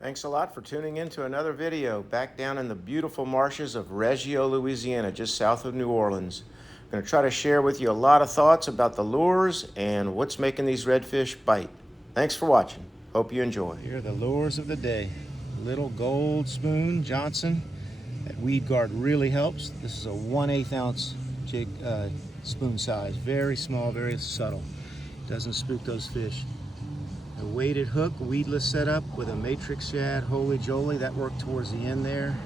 Thanks a lot for tuning in to another video back down in the beautiful marshes of Reggio, Louisiana, just south of New Orleans. I'm going to try to share with you a lot of thoughts about the lures and what's making these redfish bite. Thanks for watching. Hope you enjoy. Here are the lures of the day. Little gold spoon Johnson. That weed guard really helps. This is a 1/8 ounce jig spoon size. Very small, very subtle. Doesn't spook those fish. A weighted hook, weedless setup with a Matrix Shad, holy jolly. That worked towards the end there.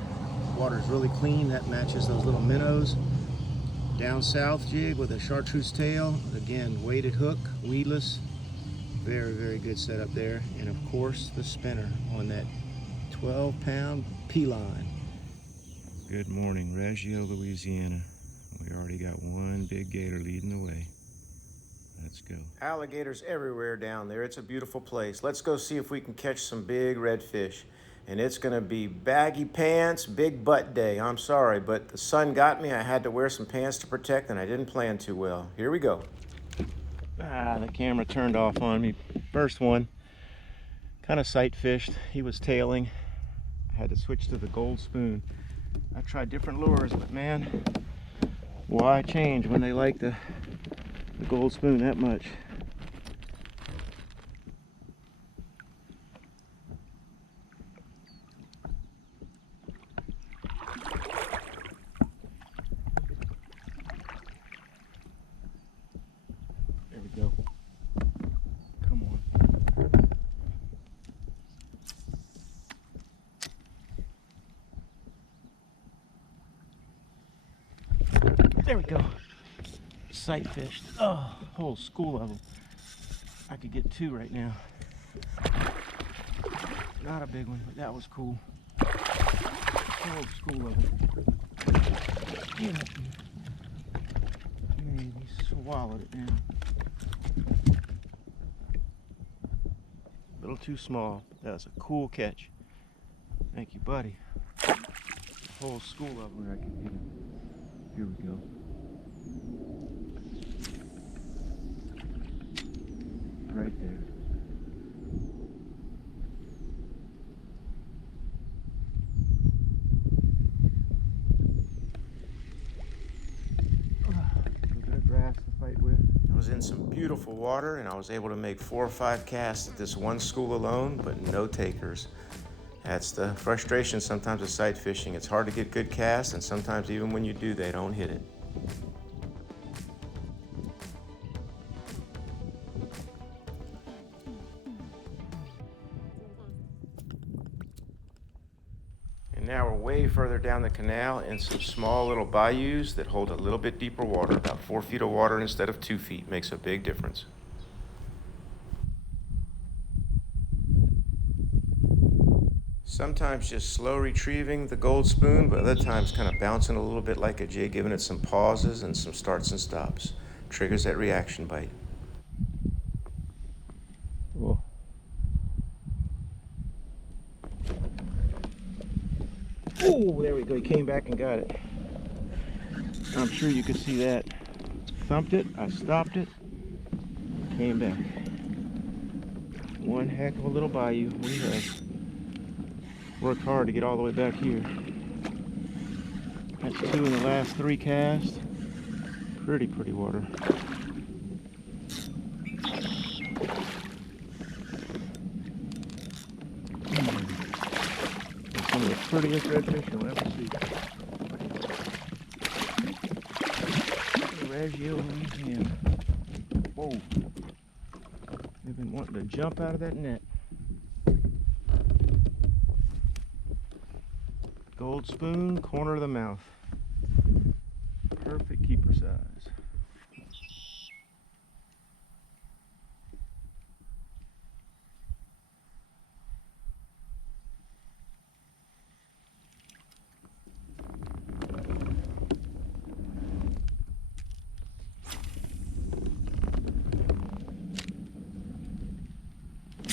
Water is really clean. That matches those little minnows. Down south jig with a chartreuse tail. Again, weighted hook, weedless. Very, very good setup there. And of course, the spinner on that 12-pound P-line. Good morning, Reggio, Louisiana. We already got one big gator leading the way. Let's go. Alligators everywhere down there. It's a beautiful place. Let's go see if we can catch some big redfish. And it's gonna be baggy pants, big butt day. I'm sorry, but the sun got me. I had to wear some pants to protect and I didn't plan too well. Here we go. The camera turned off on me. First one, kind of sight fished. He was tailing. I had to switch to the gold spoon. I tried different lures, but man, why change when they like the gold spoon that much? There we go. Come on. There we go. Sight fished. Oh, whole school of them. I could get two right now. Not a big one, but that was cool. Whole school of them. Yeah. He swallowed it down. A little too small. That was a cool catch. Thank you, buddy. Whole school of them where I can get him. Here we go. Right there. A little bit of grass to fight with. I was in some beautiful water and I was able to make 4 or 5 casts at this one school alone, but no takers. That's the frustration sometimes of sight fishing. It's hard to get good casts, and sometimes even when you do, they don't hit it. And now we're way further down the canal in some small little bayous that hold a little bit deeper water. About 4 feet of water instead of 2 feet makes a big difference. Sometimes just slow retrieving the gold spoon, but other times kind of bouncing a little bit like a jig, giving it some pauses and some starts and stops. Triggers that reaction bite. Cool. Oh, there we go. He came back and got it. I'm sure you could see that. Thumped it, I stopped it, came back. One heck of a little bayou. We have worked hard to get all the way back here. That's 2 in the last 3 casts. Pretty water. That's some of the prettiest redfish you'll ever see. Reggio, Louisiana. Whoa. They've been wanting to jump out of that net. Gold spoon, corner of the mouth. Perfect keeper size.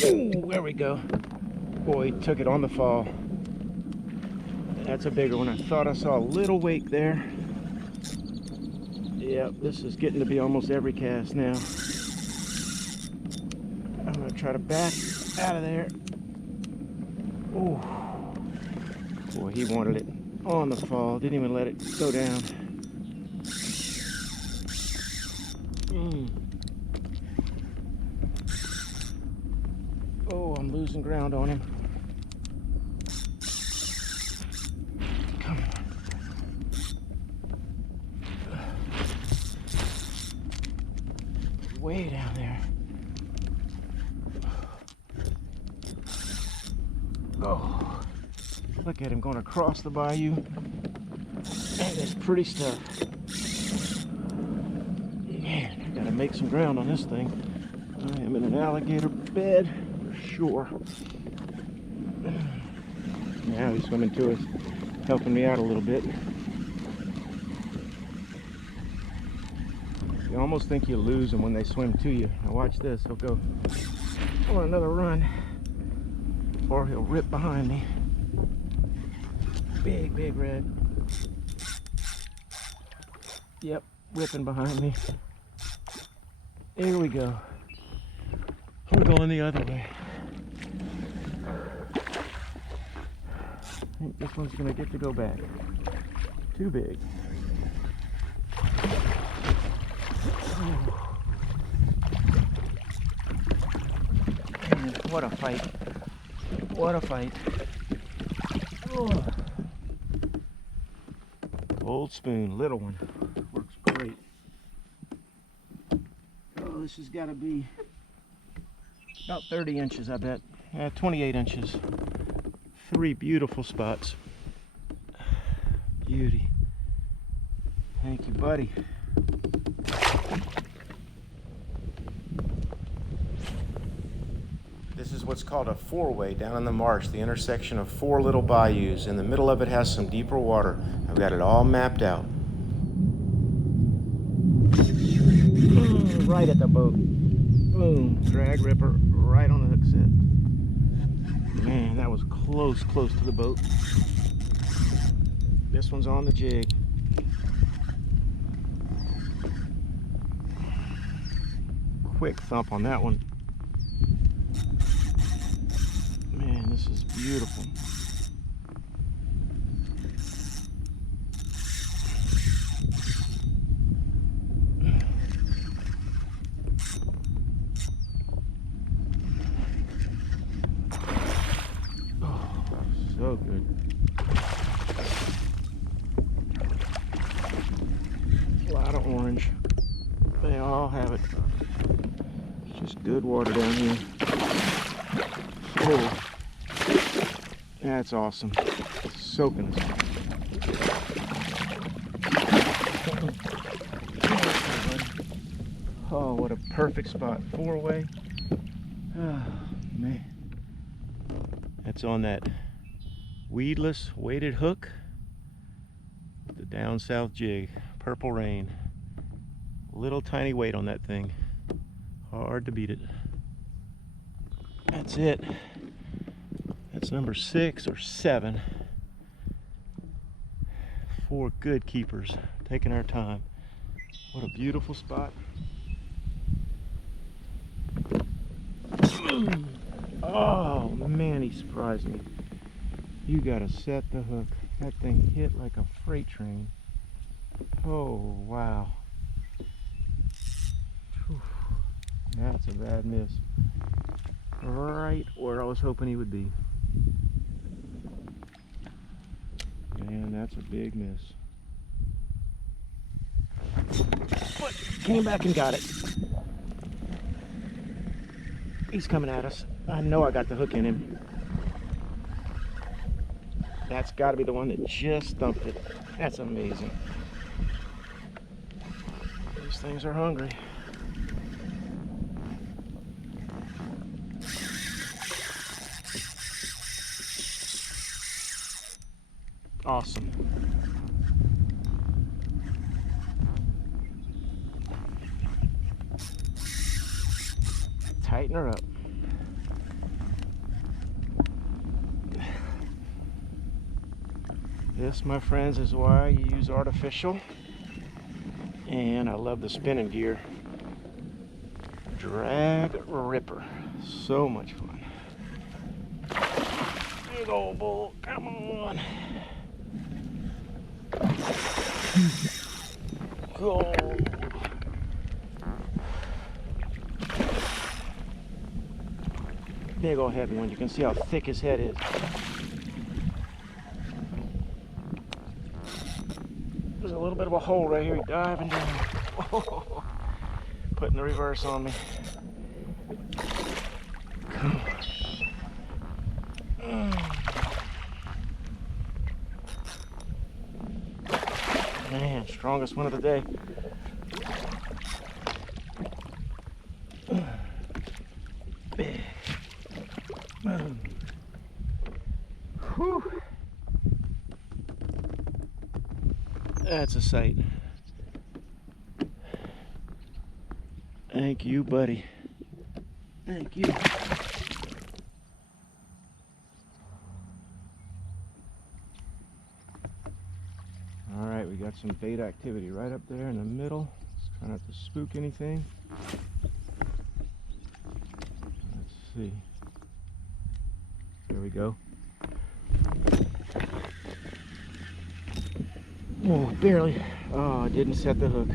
Ooh, there we go. Boy, he took it on the fall. That's a bigger one. I thought I saw a little wake there. Yep, this is getting to be almost every cast now. I'm gonna try to back out of there. Oh, boy, he wanted it on the fall. Didn't even let it go down. Oh, I'm losing ground on him. Come on. Way down there. Oh, look at him going across the bayou. Man, that's pretty stuff. Man, I gotta make some ground on this thing. I am in an alligator bed for sure. Now he's swimming to us, helping me out a little bit. You almost think you lose them when they swim to you. Now watch this, he'll go on another run, or he'll rip behind me. Big, big red. Yep, ripping behind me. Here we go. We're going the other way. I think this one's gonna get to go back. Too big. Oh. Man, what a fight. What a fight. Oh. Old spoon, little one. Works great. Oh, this has got to be about 30 inches, I bet. 28 inches. 3 beautiful spots. Beauty. Thank you, buddy. This is what's called a four-way down in the marsh, the intersection of 4 little bayous. In the middle of it has some deeper water. I've got it all mapped out. Right at the boat. Boom, drag ripper right on the hook set. Man, that was close to the boat. This one's on the jig. Quick thump on that one. Man, this is beautiful. Oh, so good. A lot of orange. They all have it. It's just good water down here. Oh. That's awesome. It's soaking us. Oh, what a perfect spot. 4-way. Oh, man. That's on that weedless weighted hook. The down south jig. Purple rain. Little tiny weight on that thing. Hard to beat it. That's it. That's number 6 or 7. 4 good keepers, taking our time. What a beautiful spot. Oh man, he surprised me. You gotta set the hook. That thing hit like a freight train. Oh wow. Whew. That's a bad miss. Right where I was hoping he would be. Man, that's a big miss. But came back and got it. He's coming at us. I know I got the hook in him. That's got to be the one that just thumped it. That's amazing. These things are hungry. Awesome. Tighten her up. This, my friends, is why you use artificial. And I love the spinning gear. Drag ripper. So much fun. Big old bull, come on. Go. Big old heavy one. You can see how thick his head is. There's a little bit of a hole right here. He's diving down. Oh, putting the reverse on me. Come on. Man, strongest one of the day. Big. Boom. Whew. That's a sight. Thank you, buddy. Thank you. All right, we got some bait activity right up there in the middle. Let's try not to spook anything. Let's see. There we go. Oh, barely. Oh, I didn't set the hook.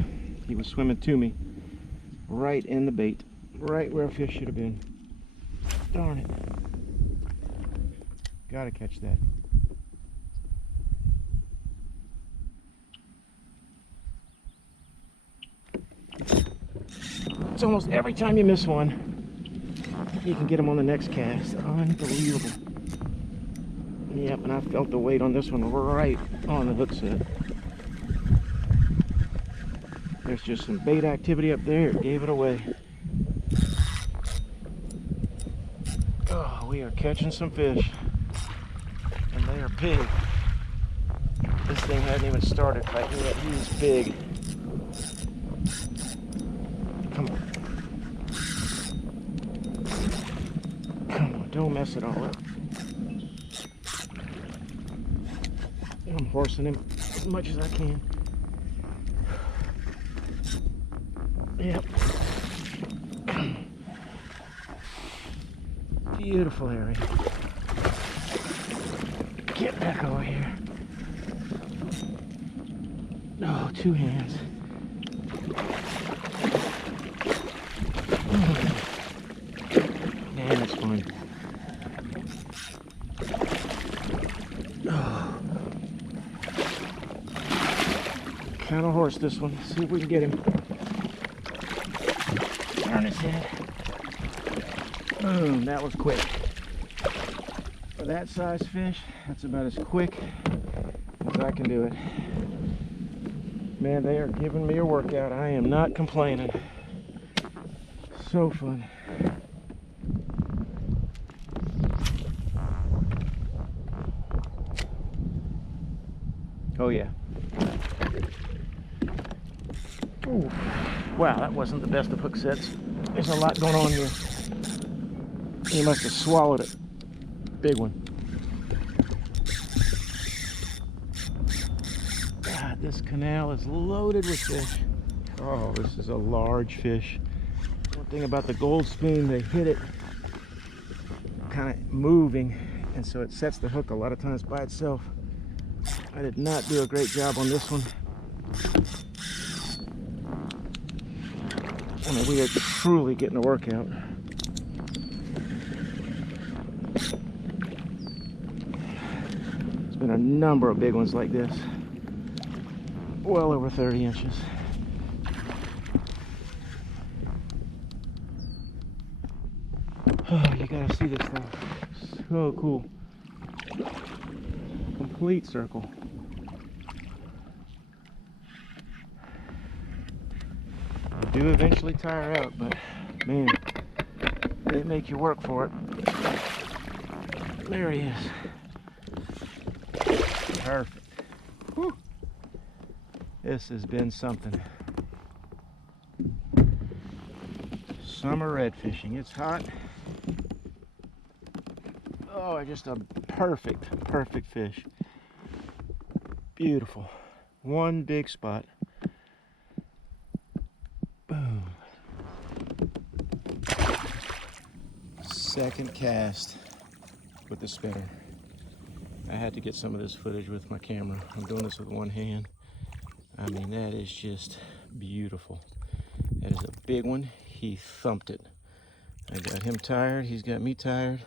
He was swimming to me. Right in the bait. Right where a fish should have been. Darn it. Gotta catch that. It's almost every time you miss one, you can get them on the next cast. Unbelievable. Yep, and I felt the weight on this one right on the hook set. There's just some bait activity up there. It gave it away. Oh, we are catching some fish. And they are big. This thing hadn't even started fighting yet. He's big. Come on. Come on, don't mess it all up. I'm horsing him as much as I can. Yep. Beautiful area. Get back over here. Oh, two hands. Man, that's fun. Oh. Kind of horse this one. See if we can get him. Turn his head. Boom, that was quick. For that size fish, that's about as quick as I can do it. Man, they are giving me a workout. I am not complaining. So fun. Oh yeah. Ooh. Wow, that wasn't the best of hook sets. There's a lot going on here. He must have swallowed it. Big one. God, this canal is loaded with fish. Oh, this is a large fish. One thing about the gold spoon, they hit it kind of moving, and so it sets the hook a lot of times by itself. I did not do a great job on this one. I mean, we are truly getting a workout. There's been a number of big ones like this. Well over 30 inches. Oh, you gotta see this thing. So cool. Complete circle. You do eventually tire out, but man, they make you work for it. There he is. Perfect. Whew. This has been something. Summer red fishing. It's hot. Oh, just a perfect fish. Beautiful. One big spot. Boom. Second cast with the spinner. I had to get some of this footage with my camera. I'm doing this with one hand. I mean, that is just beautiful. That is a big one. He thumped it. I got him tired. He's got me tired.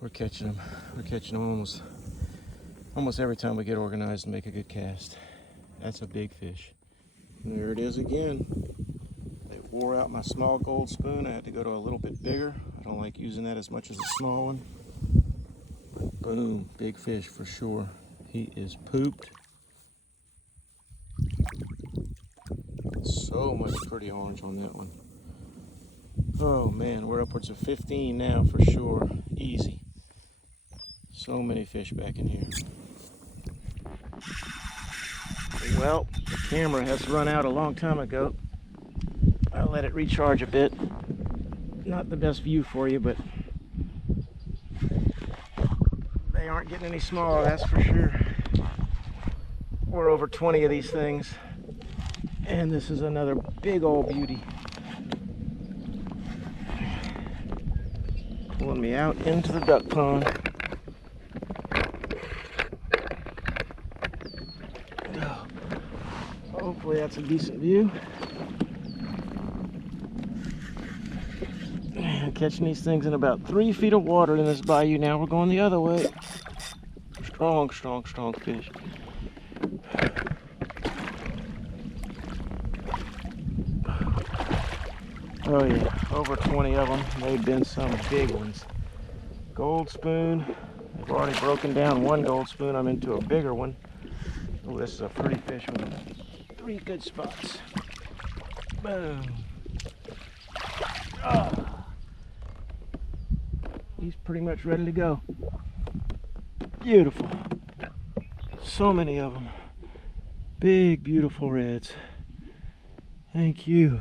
We're catching him. We're catching him almost every time we get organized and make a good cast. That's a big fish. And there it is again. They wore out my small gold spoon. I had to go to a little bit bigger. I don't like using that as much as a small one. Boom, big fish for sure. He is pooped. So much pretty orange on that one. Oh man, we're upwards of 15 now for sure. Easy. So many fish back in here. Well, the camera has run out a long time ago. I'll let it recharge a bit. Not the best view for you, but they aren't getting any smaller, that's for sure. We're over 20 of these things. And this is another big old beauty. Pulling me out into the duck pond. Hopefully that's a decent view. I'm catching these things in about 3 feet of water in this bayou now. We're going the other way. Strong, strong, strong fish. Oh yeah, over 20 of them. They've been some big ones. Gold spoon. I've already broken down one gold spoon. I'm into a bigger one. Oh, this is a pretty fish with 3 good spots. Boom. Oh. He's pretty much ready to go. Beautiful. So many of them. Big, beautiful reds. Thank you.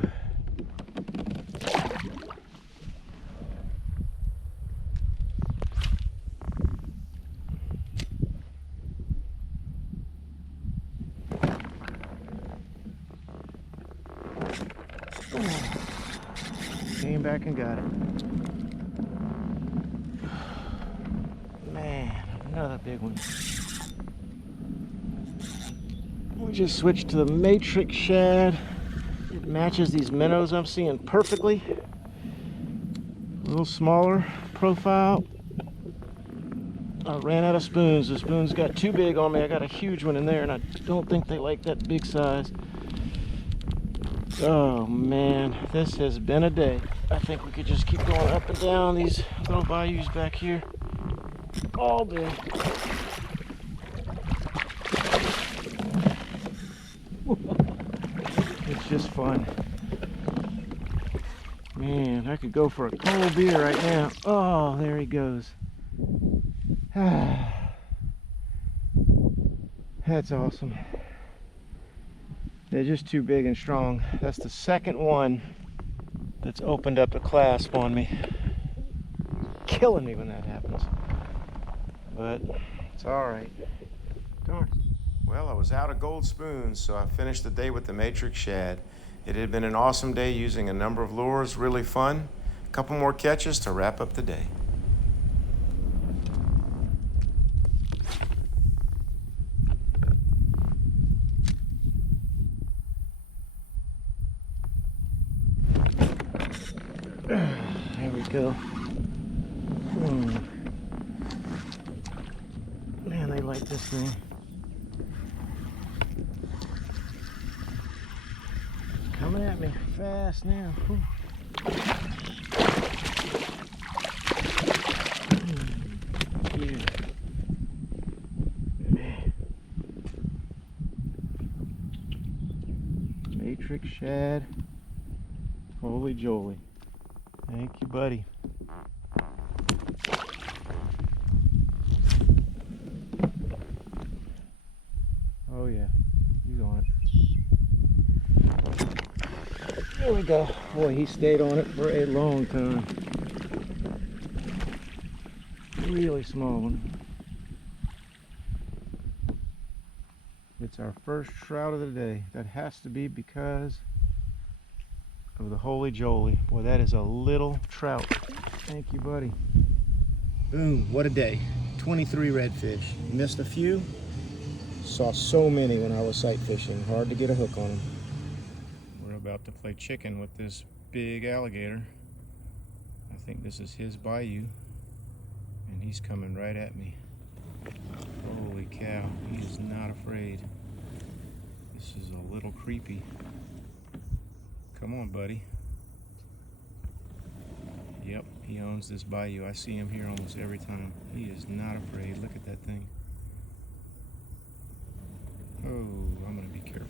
Came back and got it. Man, another big one. We just switched to the Matrix Shad. It matches these minnows I'm seeing perfectly. A little smaller profile. I ran out of spoons. The spoons got too big on me. I got a huge one in there, and I don't think they like that big size. Oh man, this has been a day. I think we could just keep going up and down these little bayous back here all day. It's just fun. Man, I could go for a cold beer right now. Oh, there he goes. That's awesome. They're just too big and strong. That's the second one that's opened up a clasp on me. Killing me when that happens. But it's all right. Darn. Well, I was out of gold spoons, so I finished the day with the Matrix Shad. It had been an awesome day using a number of lures, really fun. A couple more catches to wrap up the day. There we go. Man, they like this thing. Coming at me fast now. Yeah. Matrix Shad. Holy jolly. Thank you, buddy. Oh yeah, he's on it. There we go. Boy, he stayed on it for a long time. Really small one. It's our first trout of the day. That has to be because of the holy jolly. Boy, that is a little trout. Thank you, buddy. Boom, what a day. 23 redfish. Missed a few. Saw so many when I was sight fishing. Hard to get a hook on them. We're about to play chicken with this big alligator. I think this is his bayou, and he's coming right at me. Holy cow, he is not afraid. This is a little creepy. Come on, buddy. Yep, he owns this bayou. I see him here almost every time. He is not afraid. Look at that thing. Oh, I'm gonna be careful.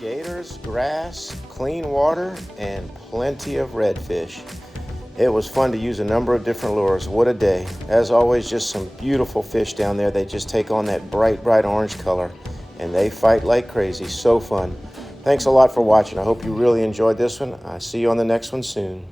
Gators, grass, clean water, and plenty of redfish. It was fun to use a number of different lures. What a day. As always, just some beautiful fish down there. They just take on that bright, bright orange color, and they fight like crazy. So fun. Thanks a lot for watching. I hope you really enjoyed this one. I'll see you on the next one soon.